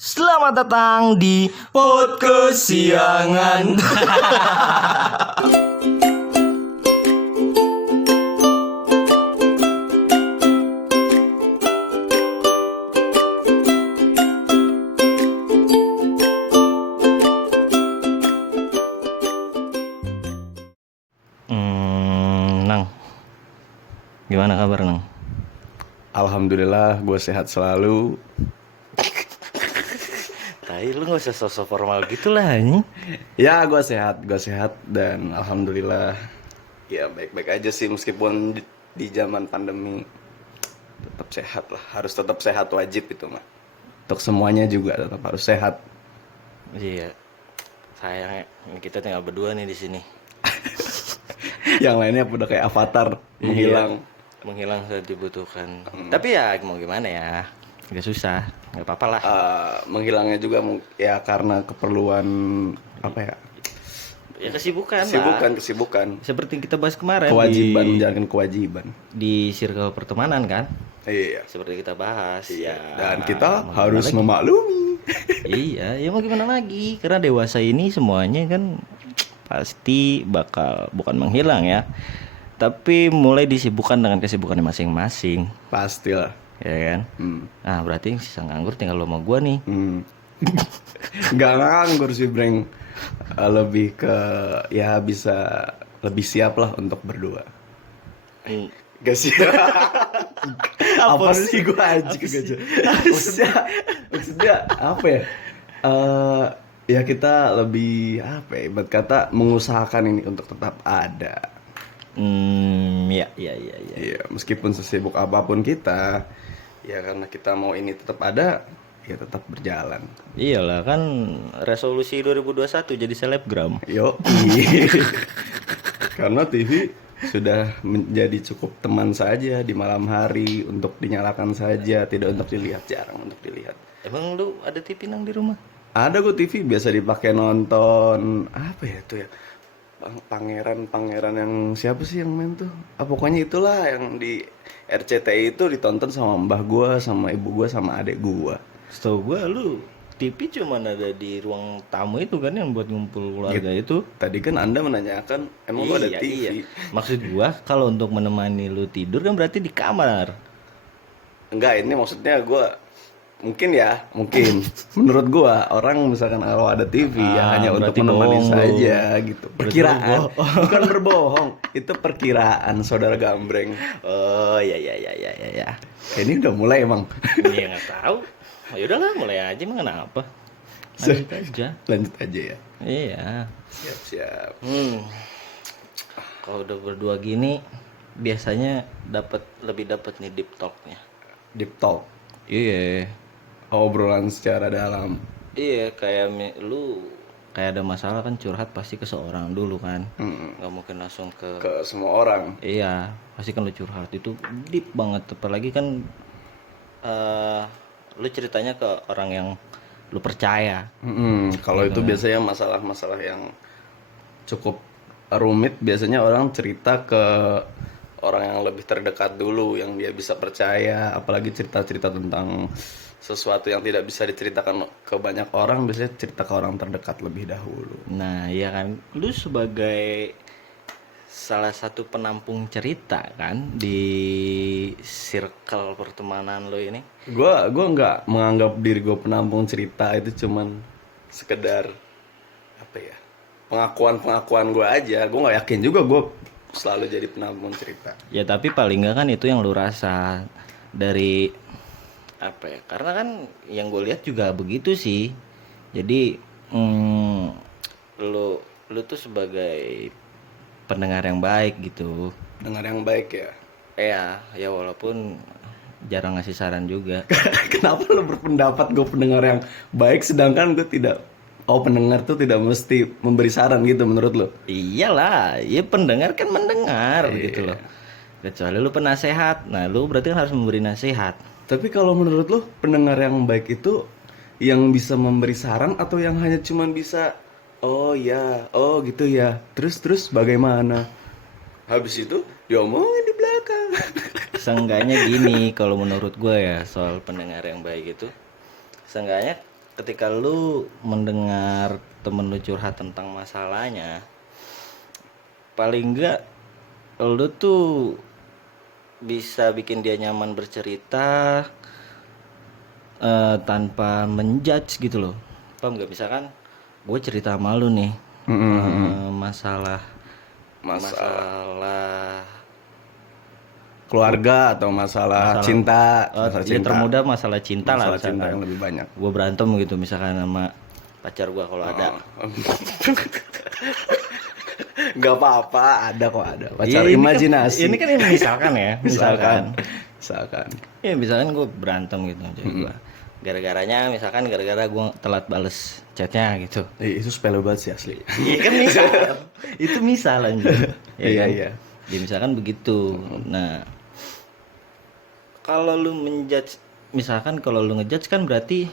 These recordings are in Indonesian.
Selamat datang di podcast siangan. Nang, gimana kabar Nang? Alhamdulillah, gue sehat selalu. Tai, lu gak usah sosok formal gitu lah ini. Ya, gue sehat dan alhamdulillah. Ya baik-baik aja sih meskipun di zaman pandemi tetap sehat lah. Harus tetap sehat, wajib itu mah. Untuk semuanya juga tetap harus sehat. Iya, sayangnya kita tinggal berdua nih di sini. Yang lainnya udah kayak avatar menghilang. Iya, menghilang saat dibutuhkan. Tapi ya mau gimana ya, gak susah, gak apa-apa lah. Menghilangnya juga ya karena keperluan apa ya? Ya kesibukan lah. Kesibukan. Seperti kita bahas kemarin Kewajiban, menjalankan kewajiban. di circle pertemanan kan. Iya. Seperti kita bahas. Iya. Ya, Dan kita mau harus gimana lagi? memaklumi. Iya, ya mau gimana lagi? Karena dewasa ini semuanya kan pasti bakal bukan menghilang ya, tapi mulai disibukkan dengan kesibukannya masing-masing, Pastilah. ya kan? Nah, berarti yang sisa nganggur tinggal lo sama gua nih. Nggak nganggur sih Breng. Lebih ke ya bisa lebih siap lah untuk berdua. Gak siap. Apa sih gue aja maksudnya apa ya? Ya kita lebih apa ya? Ibarat kata mengusahakan ini untuk tetap ada. Ya. Iya, meskipun sesibuk apapun kita, ya karena kita mau ini tetap ada, ya tetap berjalan. Iyalah kan resolusi 2021 jadi selebgram. Yo, karena TV sudah menjadi cukup teman saja di malam hari, untuk dinyalakan saja, tidak untuk dilihat, jarang untuk dilihat. Emang lu ada TV Nang di rumah? Ada kok TV biasa dipakai nonton apa ya tuh ya, pangeran yang siapa sih yang main tuh? Pokoknya itulah yang di RCTI itu ditonton sama mbah gua, sama ibu gua, sama adek gua. Setahu gua lu TV cuman ada di ruang tamu itu kan yang buat ngumpul keluarga itu. Tadi kan Anda menanyakan emang lu ada TV? Iya. Maksud gua kalau untuk menemani lu tidur kan berarti di kamar. Enggak, ini maksudnya gua mungkin menurut gua orang misalkan kalau ada TV ya hanya untuk berarti menemani bohong saja gitu. Berarti Perkiraan, bukan berbohong. Itu perkiraan saudara Gambreng. Oh iya. Ini udah mulai emang. Iya nggak tahu. Ya udahlah mulai aja emang kenapa? Lanjut aja. Lanjut aja ya. Iya. Siap. Kalau udah berdua gini biasanya lebih dapat nih deep talknya. Deep talk. Iya. Obrolan secara dalam. Iya kayak lu kayak ada masalah kan curhat pasti ke seorang dulu kan. Nggak mungkin langsung Ke semua orang. Iya, pasti kan lu curhat itu deep banget, apalagi kan lu ceritanya ke orang yang lu percaya. Kalau itu biasanya masalah-masalah yang cukup rumit, biasanya orang cerita ke orang yang lebih terdekat dulu, yang dia bisa percaya. Apalagi cerita-cerita tentang sesuatu yang tidak bisa diceritakan ke banyak orang, biasanya cerita ke orang terdekat lebih dahulu. Nah, iya kan, lu sebagai salah satu penampung cerita kan di circle pertemanan lu ini. Gua nggak menganggap diri gue penampung cerita, itu cuman sekedar apa ya, pengakuan gue aja. Gue nggak yakin juga gue selalu jadi penampung cerita. Ya tapi paling nggak kan itu yang lu rasa dari apa ya? Karena kan yang gue lihat juga begitu sih. Jadi lu tuh sebagai pendengar yang baik gitu. Dengar yang baik ya. Ya walaupun jarang ngasih saran juga. Kenapa lo berpendapat gue pendengar yang baik sedangkan gue tidak? Pendengar tuh tidak mesti memberi saran gitu menurut lo? Iyalah, ya pendengar kan mendengar gitu loh. Kecuali lu penasehat. Nah, lu berarti kan harus memberi nasihat. Tapi kalau menurut lo pendengar yang baik itu yang bisa memberi saran atau yang hanya cuman bisa oh ya, oh gitu ya, terus bagaimana? Habis itu diomongin di belakang. Seenggaknya gini kalau menurut gue ya soal pendengar yang baik itu, seenggaknya ketika lu mendengar temen lu curhat tentang masalahnya, paling enggak lu tuh bisa bikin dia nyaman bercerita tanpa menjudge gitu loh. Paham nggak? Misalkan gue cerita sama lu nih masalah masalah Keluarga atau masalah cinta, masalah ya cinta. termudah masalah cinta lah, Masalah cinta misalkan yang lebih banyak. gue berantem gitu misalkan sama pacar gue kalau ada. Nggak apa-apa, ada kok, ada pacar Iya, imajinasi. ini kan misalkan ya, misalkan. Misalkan. Ya misalkan gue berantem gitu aja gue. Gara-garanya misalkan gara-gara gue telat bales chatnya gitu. Itu sepele banget sih asli. Iya kan misal. Itu misal aja. Iya, kan? iya. Ya misalkan begitu. Nah, kalau lu menjudge, misalkan kalau lu ngejudge kan berarti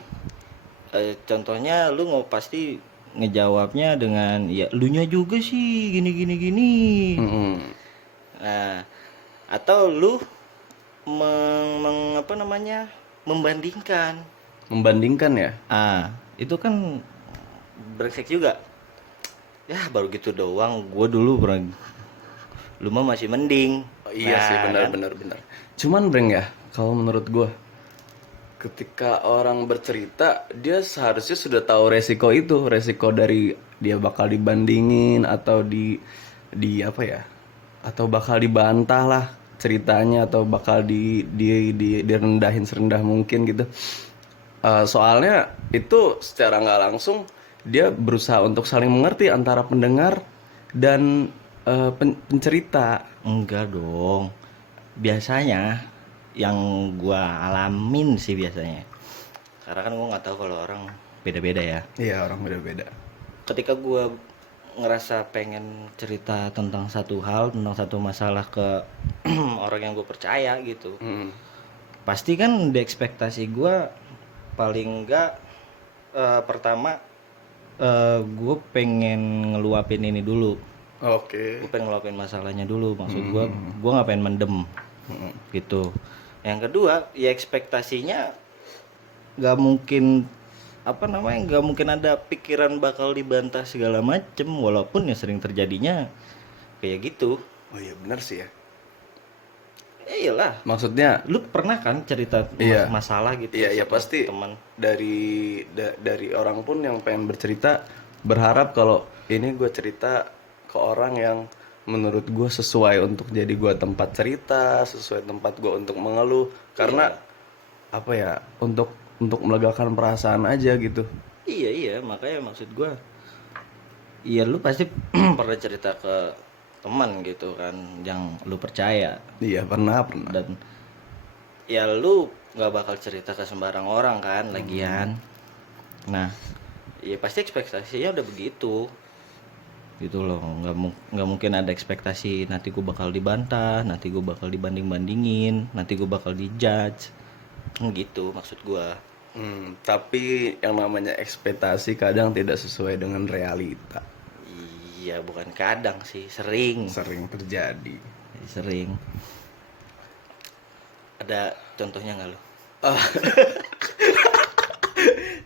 contohnya lu pasti ngejawabnya dengan ya lunya juga sih gini gini gini. Nah, atau lu apa namanya membandingkan. Membandingkan ya? Itu kan brengsek juga. Ya baru gitu doang. Gue dulu pernah, lu mah masih mending. Oh, iya sih, benar. Cuman Breng ya, kalau menurut gua, ketika orang bercerita, dia seharusnya sudah tahu resiko itu, resiko dari dia bakal dibandingin atau di apa ya? Atau bakal dibantah lah ceritanya, atau bakal direndahin serendah mungkin gitu. Soalnya itu secara nggak langsung dia berusaha untuk saling mengerti antara pendengar dan pencerita. Enggak dong. Biasanya yang gua alamin sih biasanya. Karena kan gua nggak tahu kalau orang beda-beda ya. Iya, orang beda-beda. Ketika gua ngerasa pengen cerita tentang satu hal, tentang satu masalah ke orang yang gue percaya gitu, pasti kan di ekspektasi gua paling enggak pertama gue pengen ngeluapin ini dulu. Oke. Gue pengen ngeluapin masalahnya dulu, maksud gue nggak pengen mendem gitu. Yang kedua ya ekspektasinya nggak mungkin nggak mungkin ada pikiran bakal dibantah segala macem, walaupun ya sering terjadinya kayak gitu. Oh iya, benar sih ya. Iyalah, Maksudnya lu pernah kan cerita iya, masalah gitu iya sama pasti teman. dari orang pun yang pengen bercerita berharap kalau ini gue cerita ke orang yang menurut gue sesuai untuk jadi gue tempat cerita, sesuai tempat gue untuk mengeluh, karena apa ya, untuk melegakan perasaan aja gitu. Iya, makanya maksud gue, iya lu pasti pernah cerita ke teman gitu kan yang lu percaya, Iya, pernah. dan ya lu nggak bakal cerita ke sembarang orang kan lagian. Nah, ya pasti ekspektasinya udah begitu gitu loh. Nggak mungkin ada ekspektasi nanti gue bakal dibantah, nanti gue bakal dibanding-bandingin, nanti gue bakal dijudge kan gitu maksud gue. Tapi yang namanya ekspektasi kadang tidak sesuai dengan realita. Iya, bukan kadang sih, sering Terjadi. sering. Ada contohnya nggak lo?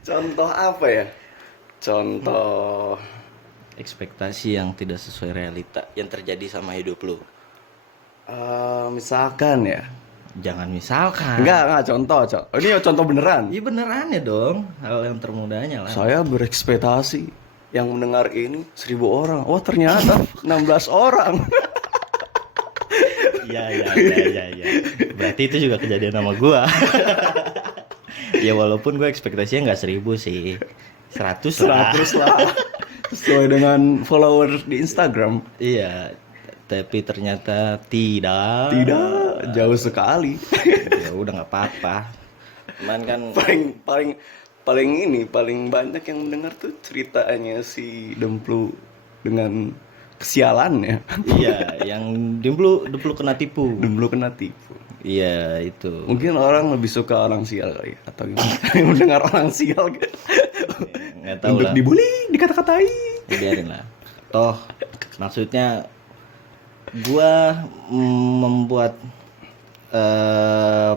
Contoh apa ya? Contoh Ekspektasi yang tidak sesuai realita yang terjadi sama hidup lo. misalkan ya. Jangan misalkan. Enggak, contoh. Ini contoh beneran. Iya beneran ya dong, hal yang termudahnya lah. Saya berekspektasi yang mendengar ini 1.000 orang. Oh, ternyata 16 orang. Iya. Berarti itu juga kejadian sama gua. Ya walaupun gua ekspektasinya nggak 1.000 sih, 100 lah. 100 lah. Sesuai dengan follower di Instagram. Iya, tapi ternyata tidak. Tidak, jauh sekali. Ya udah nggak apa-apa. Cuman kan paling banyak yang mendengar tuh ceritanya si Demplu dengan kesialannya. iya, yang Demplu kena tipu. Demplu kena tipu. Iya, itu. Mungkin orang lebih suka orang sial kali ya, atau gimana? Mendengar orang sial gitu. Nggak tahu Untuk lah. dibully, dikata-katai. Ya, biarin lah. Toh maksudnya gua membuat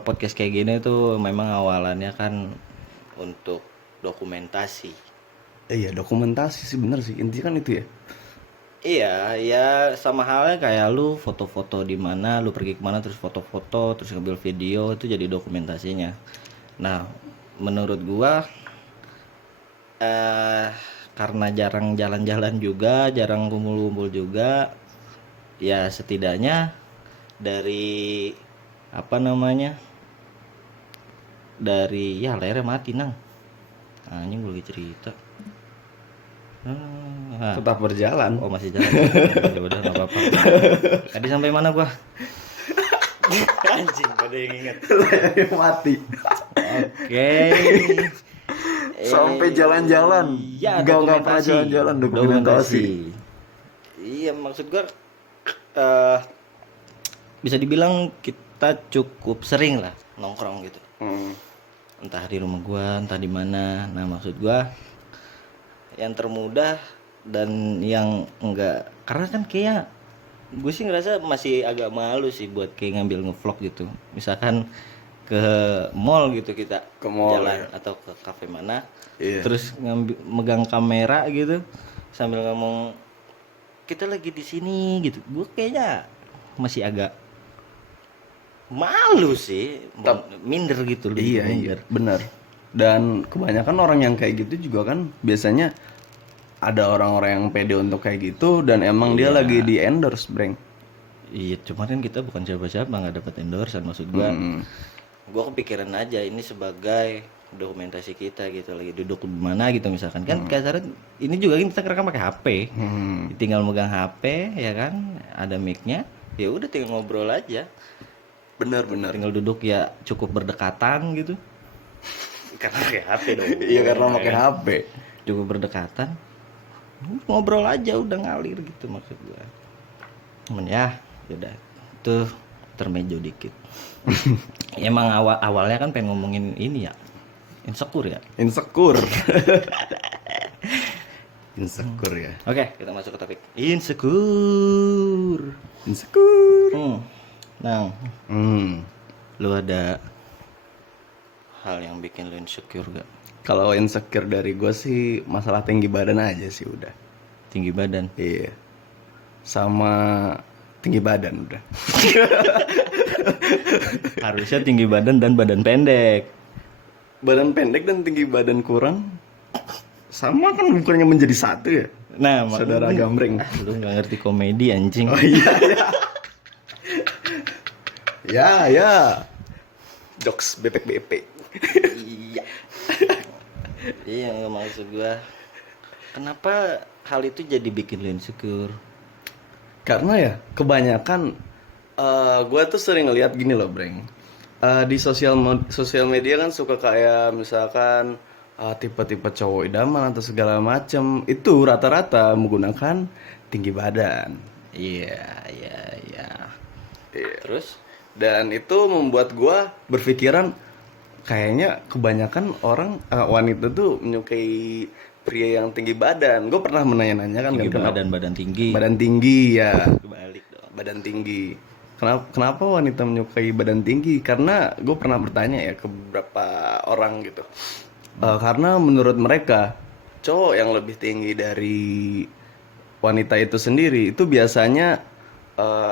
podcast kayak gini tuh memang awalannya kan untuk dokumentasi. Iya, dokumentasi sih, bener sih, intinya kan itu ya. Iya, ya sama halnya kayak lu foto-foto di mana, lu pergi kemana terus foto-foto, terus ngambil video itu jadi dokumentasinya. Nah, menurut gua eh karena jarang jalan-jalan juga, jarang kumpul-kumpul juga, ya setidaknya dari apa namanya? Dari ya layarnya mati nang. Anjing gue lagi cerita. Ah, Tetap berjalan. oh masih jalan. Ya udah nggak apa-apa. Tadi sampai mana gua? Anjing, gak ada yang ingat. Layarnya mati. Oke. Sampai jalan-jalan. Iya, Nggak pernah jalan-jalan, dokumentasi. Iya, maksud gua eh bisa dibilang kita cukup sering lah nongkrong gitu. Entah di rumah gua, entah di mana. Nah, maksud gua yang termudah dan yang enggak, karena kan kayak gue sih ngerasa masih agak malu sih buat kayak ngambil ngevlog gitu, misalkan ke mall gitu kita Ke mall, jalan ya. atau ke kafe mana, Iya. terus ngambil megang kamera gitu sambil ngomong kita lagi di sini gitu, gue kayaknya masih agak malu sih, minder gitu, lebih Iya, minder. benar. Dan kebanyakan orang yang kayak gitu juga kan biasanya ada orang-orang yang pede untuk kayak gitu dan emang dia lagi di endorse, Breng. Iya, cuman kan kita bukan siapa-siapa, nggak dapat endorsean, maksud gua. Gua kepikiran aja ini sebagai dokumentasi kita gitu, lagi duduk di mana gitu misalkan. Kan kasarnya ini juga kan kita rekam pakai HP. Tinggal megang HP ya kan, ada mic-nya. Ya udah tinggal ngobrol aja. Benar-benar. Tinggal duduk ya cukup berdekatan gitu. Karena pakai HP dong. Iya, karena pakai HP. Cukup berdekatan. Ngobrol aja udah ngalir gitu maksud gua. Cuman ya udah itu termejo dikit. Emang awalnya kan pengen ngomongin ini ya, insecure ya. Insecure. Insecure ya. Oke, kita masuk ke topik insecure. Insecure. Nah, Hmm. lu ada hal yang bikin lu insecure gak? Kalau insecure dari gue sih masalah tinggi badan aja sih udah. Tinggi badan. Iya. Sama tinggi badan udah. Harusnya tinggi badan dan badan pendek. Badan pendek dan tinggi badan kurang sama kan, bukannya menjadi satu ya? Nah, Saudara gambreng. Lu gak ngerti komedi anjing. Oh iya, ya. Ya. Jokes bepek-bepek. Iya. Iya, nggak maksud gua. Kenapa hal itu jadi bikin lu insecure? Karena ya kebanyakan gue tuh sering ngeliat gini loh, Breng. Di sosial media kan suka kayak misalkan tipe-tipe cowok idaman atau segala macem itu rata-rata menggunakan tinggi badan. Iya. Iya. Terus? Dan itu membuat gue berpikiran kayaknya kebanyakan orang wanita tuh menyukai pria yang tinggi badan. Gue pernah menanya-nanya kan, Tinggi kenapa badan tinggi. badan tinggi ya. Kebalik dong. Badan tinggi. Kenapa wanita menyukai badan tinggi? Karena gue pernah bertanya ya ke beberapa orang gitu. Karena menurut mereka cowok yang lebih tinggi dari wanita itu sendiri itu biasanya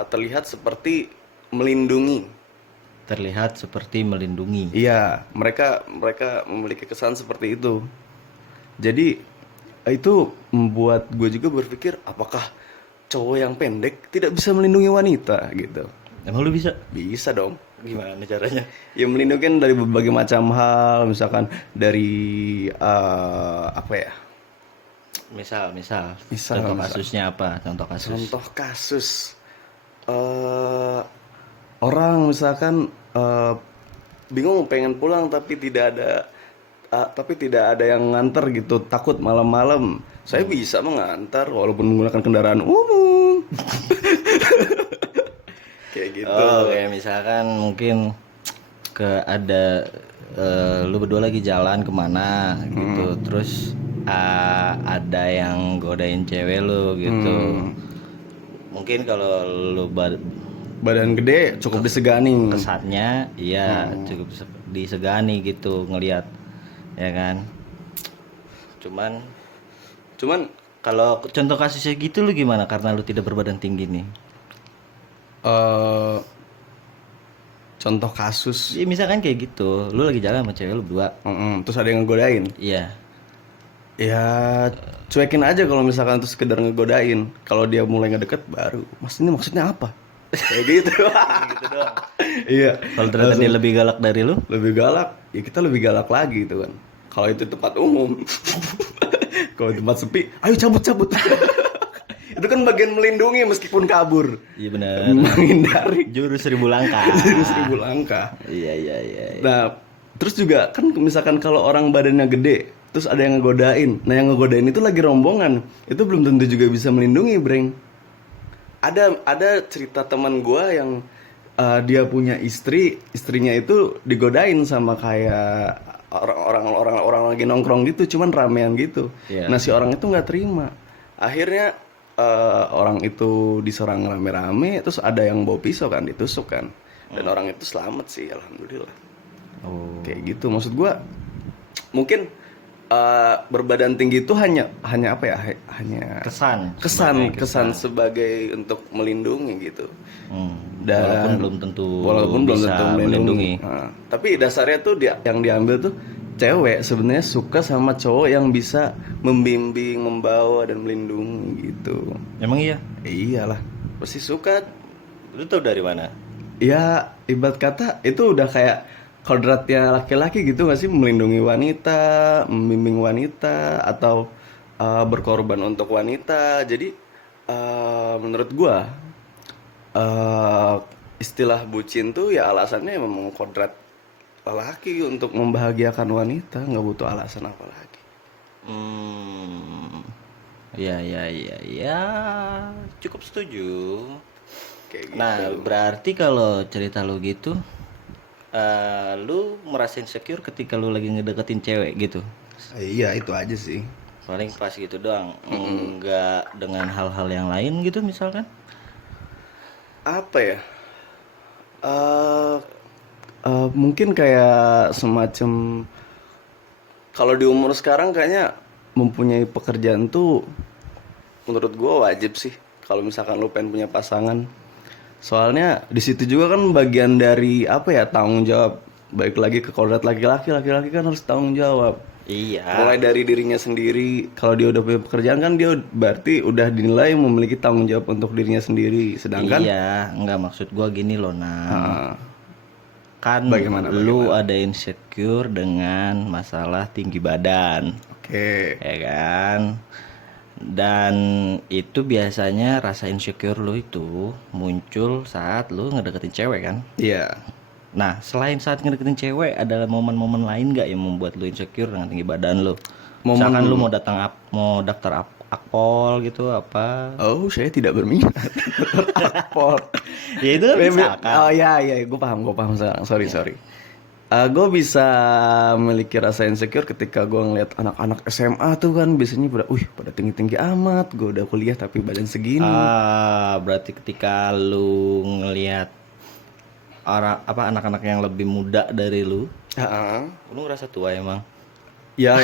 terlihat seperti melindungi. Terlihat seperti melindungi. Iya, mereka memiliki kesan seperti itu. Jadi itu membuat gue juga berpikir apakah cowok yang pendek tidak bisa melindungi wanita gitu. Emang lu bisa? Bisa dong. Gimana caranya? Ya melindungi kan dari berbagai macam hal, misalkan dari apa ya? Misal. Misal, Contoh misal. kasusnya apa? Contoh kasus. Contoh kasus orang misalkan bingung pengen pulang tapi tidak ada yang nganter gitu, takut malam-malam. Saya bisa mengantar walaupun menggunakan kendaraan umum. Kayak gitu. Oh, kayak misalkan mungkin ada lu berdua lagi jalan kemana gitu, terus ada yang godain cewek lu gitu. Mungkin kalau lu Badan gede cukup disegani. kesannya iya cukup disegani gitu ngelihat, ya kan. Cuman Cuman kalau contoh kasusnya gitu lu gimana? Karena lu tidak berbadan tinggi nih. eh contoh kasus, Ya misalkan kayak gitu, lu lagi jalan sama cewek lu berdua. terus ada yang ngegodain. Iya. Ya cuekin aja kalau misalkan itu sekedar ngegodain. Kalau dia mulai ngedeket baru, Mas ini maksudnya apa? Kayak gitu. Gitu doang. Iya. Kalau ternyata dia lebih galak dari lu, Lebih galak, ya kita lebih galak lagi gitu kan. Kalau itu tempat umum. Kalau tempat sepi, ayo cabut-cabut. Itu kan bagian melindungi meskipun kabur. iya benar. Menghindari Jurus 1000 langkah. dari 1.000 langkah. Iya iya iya. Nah, terus juga kan misalkan kalau orang badannya gede, terus ada yang ngegodain. Nah, yang ngegodain itu lagi rombongan. Itu belum tentu juga bisa melindungi, Breng. Ada cerita teman gua yang dia punya istrinya itu digodain sama kayak orang lagi nongkrong gitu, cuman ramean gitu. Iya. Nah, si orang itu nggak terima. Akhirnya orang itu diserang rame-rame, terus ada yang bawa pisau kan, ditusuk kan. Dan orang itu selamat sih, alhamdulillah. Oh. Kayak gitu. Maksud gua mungkin berbadan tinggi itu hanya apa ya? Hanya kesan sebagai untuk melindungi gitu. Dan Walaupun belum tentu melindungi. Nah, tapi dasarnya tuh yang diambil tuh cewek sebenarnya suka sama cowok yang bisa membimbing, membawa dan melindungi gitu. Emang iya? Iyalah, pasti suka. Lu tahu dari mana? Ya ibarat kata itu udah kayak kodratnya laki-laki gitu gak sih, melindungi wanita, membimbing wanita atau berkorban untuk wanita. Jadi menurut gua istilah bucin tuh ya alasannya memang kodrat lelaki untuk membahagiakan wanita, nggak butuh alasan apa lagi. Iya iya iya iya. Cukup setuju. Kayak gitu. Nah, berarti kalau cerita lu gitu, lu merasa insecure ketika lu lagi ngedeketin cewek gitu? Iya itu aja sih. Paling pas gitu doang, enggak dengan hal-hal yang lain gitu misalkan? Apa ya? Mungkin kayak semacam kalau di umur sekarang kayaknya mempunyai pekerjaan tuh menurut gua wajib sih. Kalau misalkan lu pengen punya pasangan, soalnya di situ juga kan bagian dari apa ya, tanggung jawab. Baik lagi ke kodrat laki-laki kan harus tanggung jawab. Iya. Mulai dari dirinya sendiri. Kalau dia udah punya pekerjaan kan dia berarti udah dinilai memiliki tanggung jawab untuk dirinya sendiri. Sedangkan Iya, enggak maksud gua gini loh, ah, kan Bagaimana? lu ada insecure dengan masalah tinggi badan, oke. ya kan? Dan itu biasanya rasa insecure lu itu muncul saat lu ngedeketin cewek kan? Iya. Nah, selain saat ngedeketin cewek, ada momen-momen lain nggak yang membuat lu insecure dengan tinggi badan lu? Misalkan lu mau daftar akpol gitu apa? Oh, saya tidak berminat. Akpol. Ya itu kan misalkan. Oh iya, gue paham sekarang. Sorry. Gue bisa memiliki rasa insecure ketika gue ngeliat anak-anak SMA tuh kan biasanya pada tinggi-tinggi amat. Gue udah kuliah tapi badan segini. Berarti ketika lu ngelihat anak-anak yang lebih muda dari lu ngerasa tua emang? Ya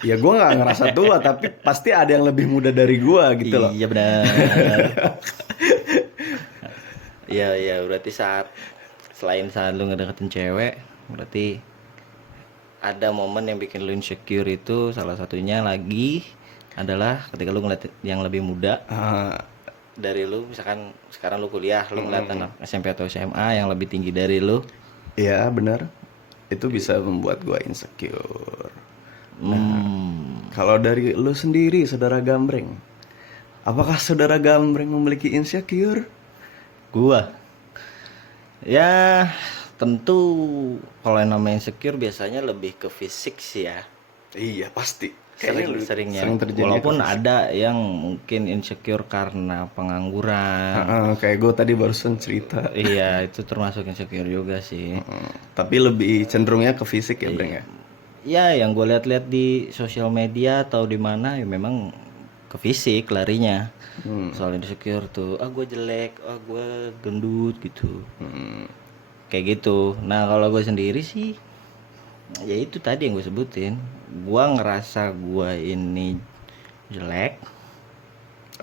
gue nggak ngerasa tua tapi pasti ada yang lebih muda dari gue gitu loh. Iya benar. Iya berarti selain saat lu ngedeketin cewek, berarti ada momen yang bikin lu insecure itu salah satunya lagi adalah ketika lu ngeliat yang lebih muda dari lu, misalkan sekarang lu kuliah, lu ngeliat anak SMP atau SMA yang lebih tinggi dari lu. Iya benar. Itu bisa membuat gue insecure. Kalau dari lu sendiri, saudara Gambreng, apakah saudara Gambreng memiliki insecure? Gua ya tentu kalau yang namanya insecure biasanya lebih ke fisik sih ya. Iya pasti. Seringnya sering terjadi walaupun ada yang mungkin insecure karena pengangguran. Kayak gue tadi barusan cerita. Iya itu termasuk insecure juga sih. Tapi lebih cenderungnya ke fisik ya, Breng ya. Ya yang gue lihat-lihat di sosial media atau di mana ya memang ke fisik larinya. Soal insecure tuh, gue jelek, gue gendut gitu. Kayak gitu. Nah kalau gue sendiri sih, ya itu tadi yang gue sebutin. gua ngerasa gua ini jelek.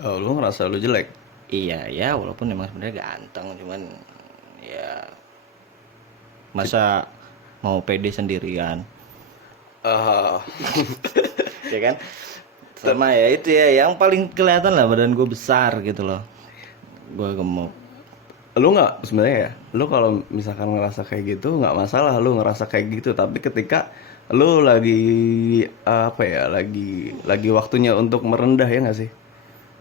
Oh, lu ngerasa lu jelek? Iya ya, walaupun emang sebenarnya ganteng, cuman ya masa mau pede sendirian, Ah, ya kan? Sama ya itu ya, yang paling kelihatan lah badan gue besar gitu loh, gue gemuk. lu nggak sebenarnya ya, lu kalau misalkan ngerasa kayak gitu nggak masalah lu ngerasa kayak gitu, tapi ketika lu lagi apa ya, lagi waktunya untuk merendah, ya nggak sih?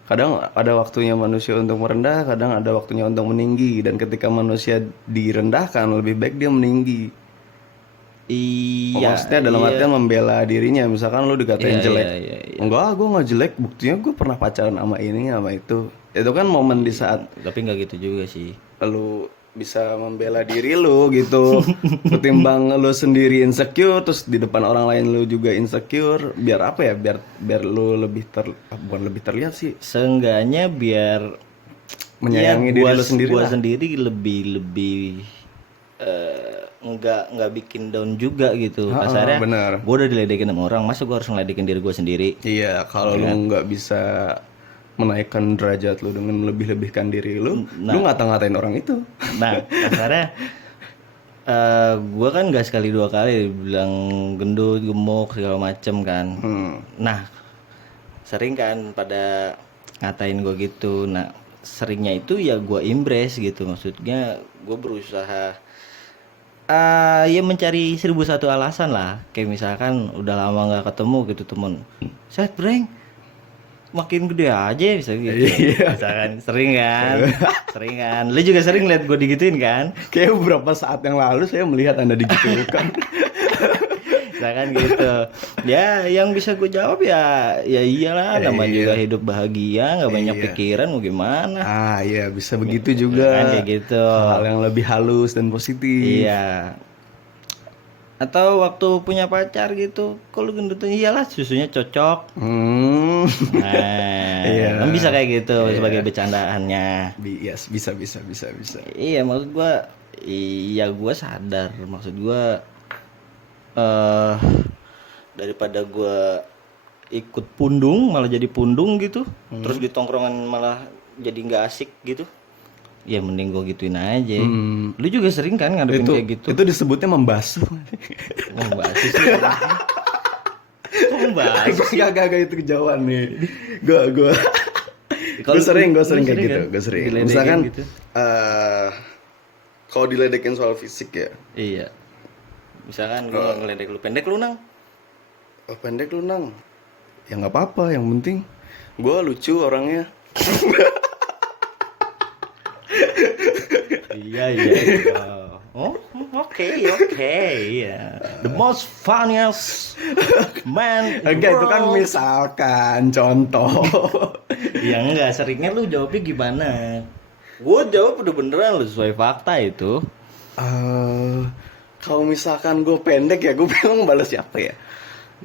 Kadang ada waktunya manusia untuk merendah, kadang ada waktunya untuk meninggi, dan ketika manusia direndahkan lebih baik dia meninggi. Oh, Iya, maksudnya dalam iya, artian membela dirinya, misalkan lu dikatain iya, jelek, iya, iya, iya. enggak, gue nggak jelek, buktinya gue pernah pacaran sama ini sama itu kan momen di saat Tapi nggak gitu juga sih. lu bisa membela diri lu gitu, ketimbang lu sendiri insecure terus di depan orang lain lu juga insecure, biar apa ya, biar biar lu lebih bukan lebih terlihat sih, Seenggaknya biar menyayangi diri lu sendiri gua lah. sendiri lebih nggak bikin down juga gitu. Kasarnya Bener. gue udah diledekin sama orang, masa gue harus ngeledekin diri gue sendiri? Iya, kalau lu nggak bisa menaikkan derajat lu dengan lebih-lebihkan diri lu ngata-ngatain orang itu. Nah, kasarnya gue kan gak sekali dua kali bilang gendut, gemuk segala macem kan. Nah, sering kan pada ngatain gue gitu. Nah, seringnya itu ya gue embrace gitu. Maksudnya gue berusaha ya mencari 1001 alasan lah. Kayak misalkan udah lama nggak ketemu gitu temen, set breng makin gede aja bisa gitu. Misalkan sering kan. Lu juga sering liat gue digituin kan? Kayak beberapa saat yang lalu saya melihat Anda digitukan. Misalkan gitu. Ya yang bisa gue jawab ya iyalah, namanya juga hidup bahagia, nggak banyak pikiran, mau gimana? Ah iya, bisa begitu Kan juga. kayak gitu. Hal yang lebih halus dan positif. Iya. Atau waktu punya pacar gitu, kalau gendutnya iyalah susunya cocok. Nah, kan bisa kayak gitu sebagai bercandaannya. Yes, bisa. Iya, maksud gua, iya gua sadar, maksud gua eh daripada gua ikut pundung malah jadi pundung gitu, terus di tongkrongan malah jadi nggak asik gitu. Ya mending gua gituin aja. Lu juga sering kan ngadepin kayak gitu? Itu disebutnya membasuh. Membahas sih. Kok membahas? Gak itu kejauhan nih. Gue Kalau sering lu kayak sering gitu. kan? Gue sering. Diledekin Misalkan gitu. kalau diledekin soal fisik ya. Iya. Misalkan gua ngeledek lu, pendek lu nang. Oh, pendek lu nang. Ya nggak apa-apa. Yang penting gue lucu orangnya. Iya. Oh, oke. Ya. The most funniest man in the Enggak, itu kan world. misalkan contoh. Ya enggak, seringnya lu jawabnya gimana? Gua jawab udah beneran lu sesuai fakta itu. Kalau misalkan gue pendek ya, gue bilang balas siapa ya?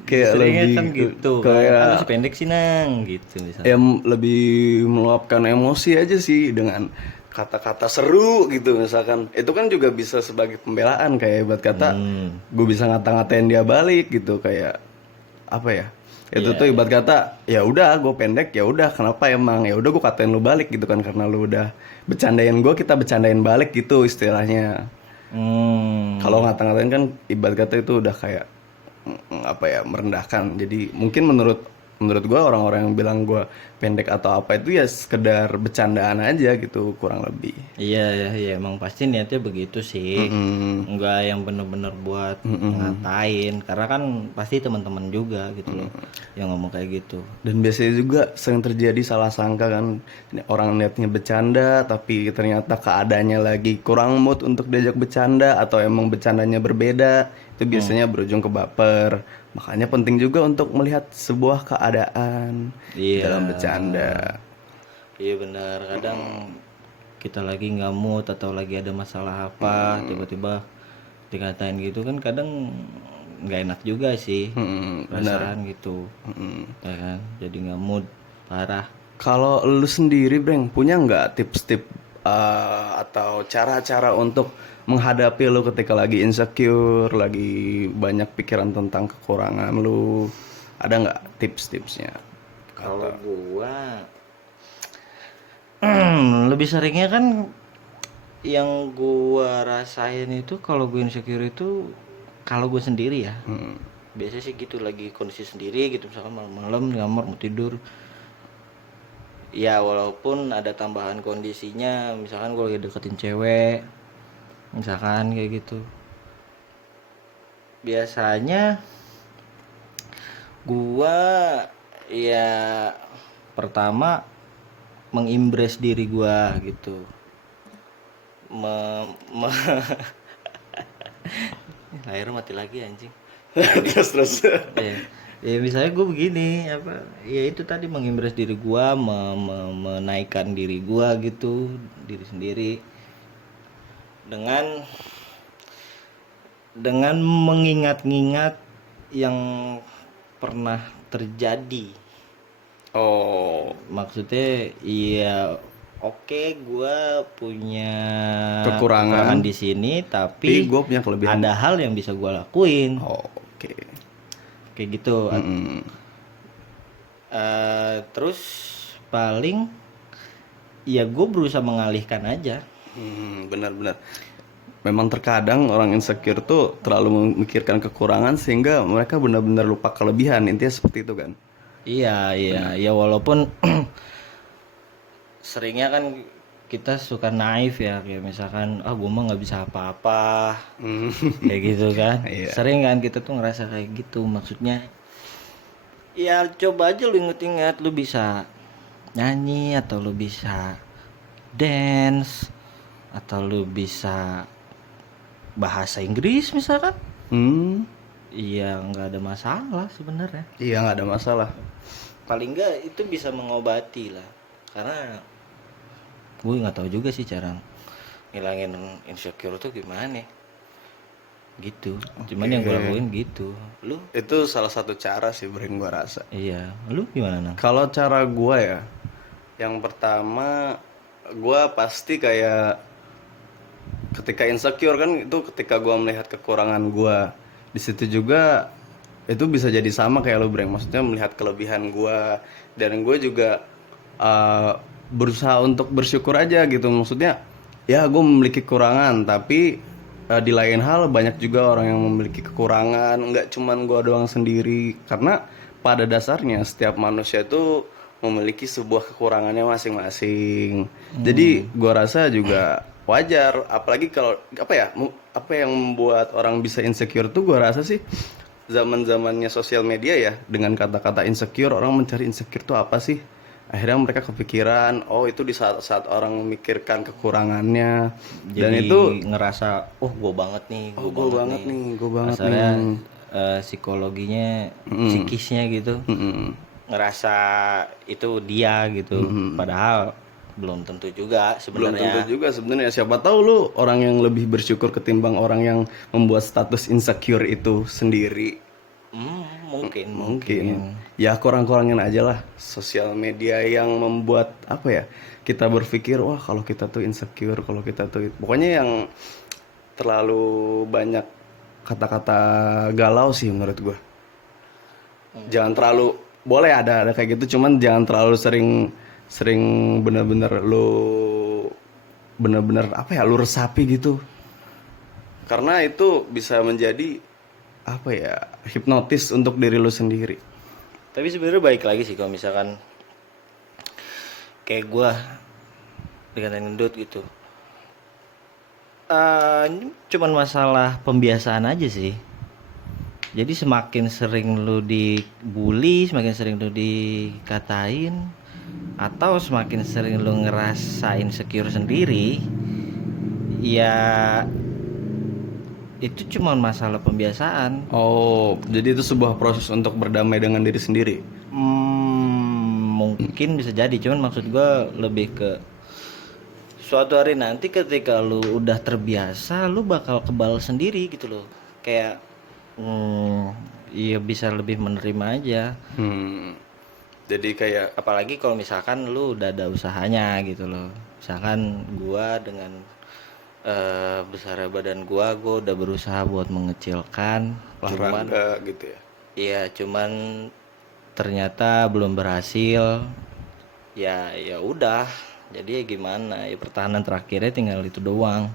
Kayak Seringnya lebih kan gitu. kayak Kan lu si pendek sih nang gitu misalnya. yang lebih meluapkan emosi aja sih dengan kata-kata seru gitu, misalkan itu kan juga bisa sebagai pembelaan, kayak buat kata gue bisa ngata-ngatain dia balik gitu, kayak apa ya, itu tuh ibarat kata ya udah gue pendek, ya udah kenapa emang, ya udah gue katain lu balik gitu kan, karena lu udah bercandain gue, kita bercandain balik gitu istilahnya. Kalau ngata-ngatain kan ibarat kata itu udah kayak apa ya, merendahkan. Jadi mungkin menurut gue, orang-orang yang bilang gue pendek atau apa itu ya sekedar bercandaan aja gitu, kurang lebih. Iya, emang pasti niatnya begitu sih. Enggak yang bener-bener buat ngatain, karena kan pasti teman-teman juga gitu loh yang ngomong kayak gitu. Dan biasanya juga sering terjadi salah sangka kan, orang niatnya bercanda tapi ternyata keadaannya lagi kurang mood untuk diajak bercanda, atau emang bercandanya berbeda, itu biasanya berujung ke baper. Makanya penting juga untuk melihat sebuah keadaan dalam bercanda. Iya benar, kadang kita lagi nggak mood atau lagi ada masalah apa, tiba-tiba dikatain gitu kan, kadang nggak enak juga sih, perasaan gitu, ya kan, jadi nggak mood parah. Kalau lu sendiri, Breng, punya nggak tips-tips atau cara-cara untuk menghadapi lu ketika lagi insecure, lagi banyak pikiran tentang kekurangan lu? Ada nggak tips-tipsnya? Kalau gua lebih seringnya kan yang gua rasain itu kalau gue insecure itu kalau gue sendiri ya. Biasanya sih gitu, lagi kondisi sendiri gitu, misalkan malam-malam di kamar mau tidur. Ya walaupun ada tambahan kondisinya, misalkan gue lagi deketin cewek, misalkan kayak gitu. Biasanya gua ya pertama mengimpress diri gua gitu. Me, me- Layar mati lagi anjing. Terus. Ya, ya misalnya gue begini apa? Ya itu tadi mengimpress diri gua, menaikkan diri gua gitu, diri sendiri dengan mengingat-ingat yang pernah terjadi. Oh, Maksudnya iya, oke gua punya kekurangan. di sini Tapi tapi gue punya kelebihan. ada hal yang bisa gua lakuin Oh, oke. kayak gitu. Terus paling ya gue berusaha mengalihkan aja. Benar-benar. Memang terkadang orang insecure tuh terlalu memikirkan kekurangan sehingga mereka benar-benar lupa kelebihan. Intinya seperti itu kan. Iya ya walaupun seringnya kan kita suka naif ya, kayak misalkan gue mah nggak bisa apa-apa kayak gitu kan. Iya. Sering kan kita tuh ngerasa kayak gitu. Maksudnya ya coba aja lu inget-inget, lu bisa nyanyi atau lu bisa dance atau lu bisa bahasa Inggris misalkan. Iya nggak ada masalah sebenarnya. Iya, nggak ada masalah. Paling enggak itu bisa mengobati lah, karena gue nggak tahu juga sih cara ngilangin insecure tuh gimana gitu. Cuman yang gue lakuin gitu. Lu? Itu salah satu cara sih Bring, gua rasa. Iya, lu gimana Nang? Kalau cara gua ya, yang pertama gua pasti kayak ketika insecure kan itu ketika gua melihat kekurangan gua. Di situ juga itu bisa jadi sama kayak lo Breng, maksudnya melihat kelebihan gua, dan gue juga berusaha untuk bersyukur aja gitu. Maksudnya ya gue memiliki kekurangan, tapi di lain hal banyak juga orang yang memiliki kekurangan, nggak cuman gue doang sendiri. Karena pada dasarnya setiap manusia itu memiliki sebuah kekurangannya masing-masing. Jadi gue rasa juga wajar, apalagi kalau apa yang membuat orang bisa insecure tuh gue rasa sih zaman-zamannya sosial media ya, dengan kata-kata insecure orang mencari insecure tuh apa sih, akhirnya mereka kepikiran oh itu di saat-saat orang memikirkan kekurangannya. Dan Jadi itu ngerasa gue banget nih, gue banget nih, gue banget asalnya nih. psikologinya, psikisnya gitu, ngerasa itu dia gitu. Padahal belum tentu juga Belum tentu sebenarnya. juga sebenarnya, siapa tahu lu orang yang lebih bersyukur ketimbang orang yang membuat status insecure itu sendiri. Mungkin. Ya kurang-kurangin aja lah sosial media yang membuat apa ya, kita berpikir wah kalau kita tuh insecure, kalau kita tuh pokoknya yang terlalu banyak kata-kata galau sih menurut gua. Jangan terlalu, boleh ada kayak gitu, cuman jangan terlalu sering bener-bener apa ya, lu resapi gitu. Karena itu bisa menjadi apa ya, hipnotis untuk diri lu sendiri. Tapi sebenarnya baik lagi sih kalau misalkan kayak gue dikatain gendut gitu. Ini cuman masalah pembiasaan aja sih. Jadi semakin sering lu dibully, semakin sering lu dikatain, atau semakin sering lu ngerasa insecure sendiri, ya itu cuma masalah pembiasaan. Oh, jadi itu sebuah proses untuk berdamai dengan diri sendiri. Mungkin bisa jadi, cuman maksud gue lebih ke suatu hari nanti ketika lu udah terbiasa, lu bakal kebal sendiri gitu loh. Kayak iya bisa lebih menerima aja. Jadi kayak Apalagi kalau misalkan lu udah ada usahanya gitu loh. Misalkan gua dengan besar badan gua udah berusaha buat mengecilkan, cuman olahraga gitu ya. iya cuman ternyata belum berhasil. Ya udah, jadi ya gimana ya, pertahanan terakhirnya tinggal itu doang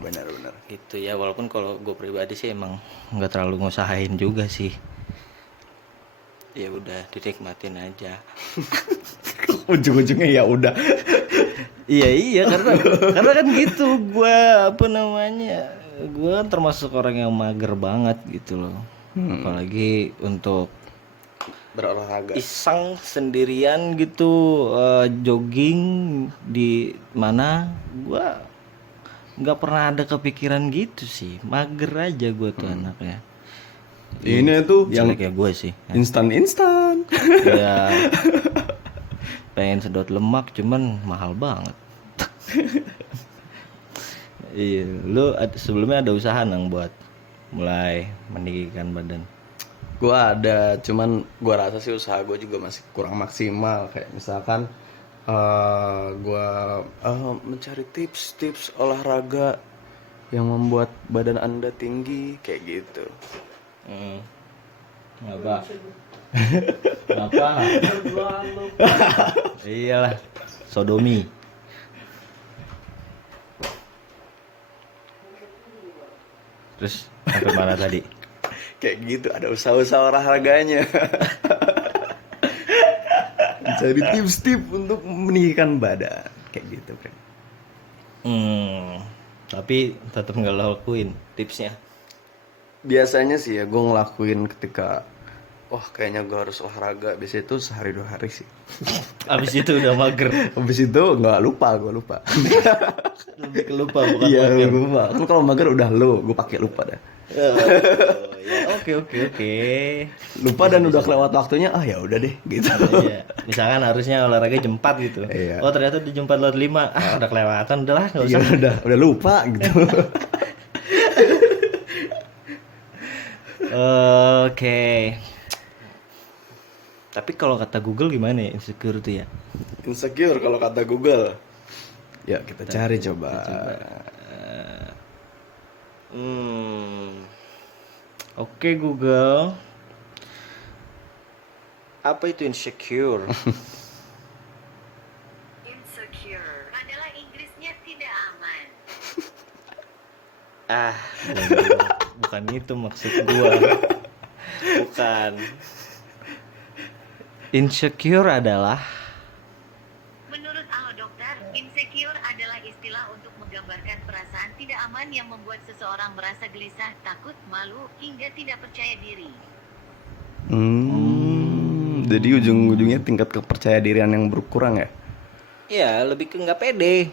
Benar-benar. gitu ya. Walaupun kalau gue pribadi sih emang nggak terlalu ngusahain juga sih, ya udah dinikmatin aja. Ujung-ujungnya ya udah. Iya karena kan gitu, gue apa namanya, gue kan termasuk orang yang mager banget gitu loh. Apalagi untuk Berolahraga. iseng sendirian gitu, jogging di mana, gua nggak pernah ada kepikiran gitu sih. Mager aja gue tuh anaknya. Ini tuh yang Jelek ya gue sih. instan. Ya pengen sedot lemak cuman mahal banget. Iya, lu sebelumnya ada usaha nang buat mulai meninggikan badan? Gua ada, cuman gua rasa sih usaha gua juga masih kurang maksimal. Kayak misalkan gua mencari tips-tips olahraga yang membuat badan Anda tinggi kayak gitu. Apa? Apa? Iyalah, sodomi. Terus sampai mana tadi? Kayak gitu, ada usaha-usaha olahraganya. Mencari tips-tips untuk meninggikan badan kayak gitu, Bro. Tapi tetap nggak lo lakuin tipsnya. Biasanya sih ya gue ngelakuin ketika kayaknya gue harus olahraga. Biasanya itu sehari 2 hari sih. Abis itu udah mager. Habis itu gue lupa. Lebih ke lupa bukan Iya, mager. lupa. Kan kalau mager udah gue pakai lupa dah. Oh, ya, oke. Lupa dan udah kelewat waktunya, ya udah deh gitu. Iya. Misalkan harusnya olahraga jam 4 gitu. Iya. Oh ternyata di jam 4 lewat 5. Udah kelewatan, udahlah nggak Iya, usah. udah lupa gitu. Oke. Tapi kalau kata Google gimana ya insecure tuh ya? Insecure kalau kata Google. Ya kita cari coba. Oke Google. Apa itu insecure? Insecure adalah Inggrisnya tidak aman. Bukan itu maksud gua. Bukan. Insecure adalah Menurut dokter, insecure adalah istilah untuk menggambarkan perasaan tidak aman yang membuat seseorang merasa gelisah, takut, malu, hingga tidak percaya diri. Jadi ujung-ujungnya tingkat kepercayaan dirian yang berkurang ya? ya lebih ke nggak pede.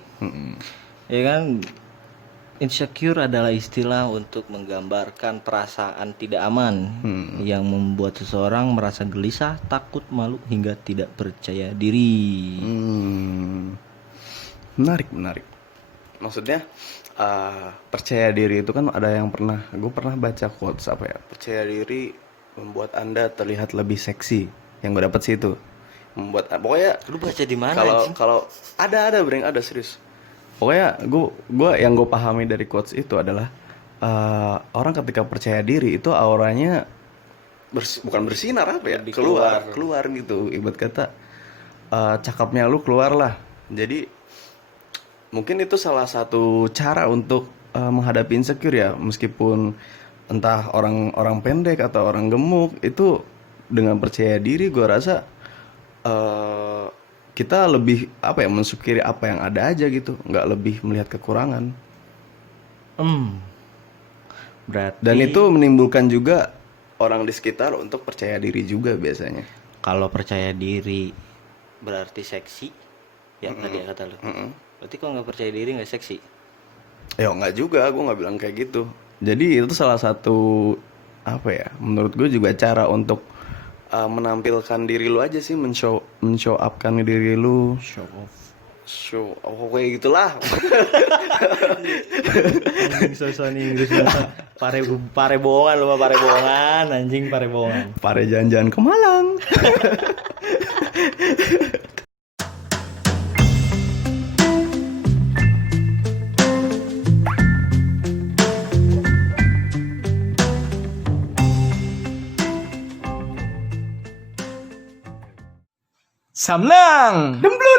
Ya kan, insecure adalah istilah untuk menggambarkan perasaan tidak aman yang membuat seseorang merasa gelisah, takut, malu, hingga tidak percaya diri. Menarik. Maksudnya percaya diri itu kan ada yang gue pernah baca quotes apa ya? Percaya diri membuat Anda terlihat lebih seksi. Yang gue dapat sih itu. Pokoknya Lu baca di mana? kalau ada Breng, ada serius. Pokoknya gue yang gue pahami dari quotes itu adalah orang ketika percaya diri itu auranya bukan bersinar apa ya, Lebih keluar gitu. Ibarat kata cakapnya lu keluar lah. Jadi mungkin itu salah satu cara untuk menghadapi insecure ya, meskipun entah orang pendek atau orang gemuk, itu dengan percaya diri gue rasa kita lebih mensyukuri apa yang ada aja gitu, nggak lebih melihat kekurangan. Berarti Dan itu menimbulkan juga orang di sekitar untuk percaya diri juga biasanya. kalau percaya diri berarti seksi, ya tadi kata lu. Berarti kalau nggak percaya diri nggak seksi? Ya nggak juga, gue nggak bilang kayak gitu. Jadi itu salah satu menurut gue juga cara untuk menampilkan diri lu aja sih, men-show upkan diri lu. Show kayak gitulah. Anjing sosokan Inggris banget. Pare bohongan lu mah, pare bohongan anjing, pare bohongan. Pare jalan-jalan ke Malang. Samlang. Demblu.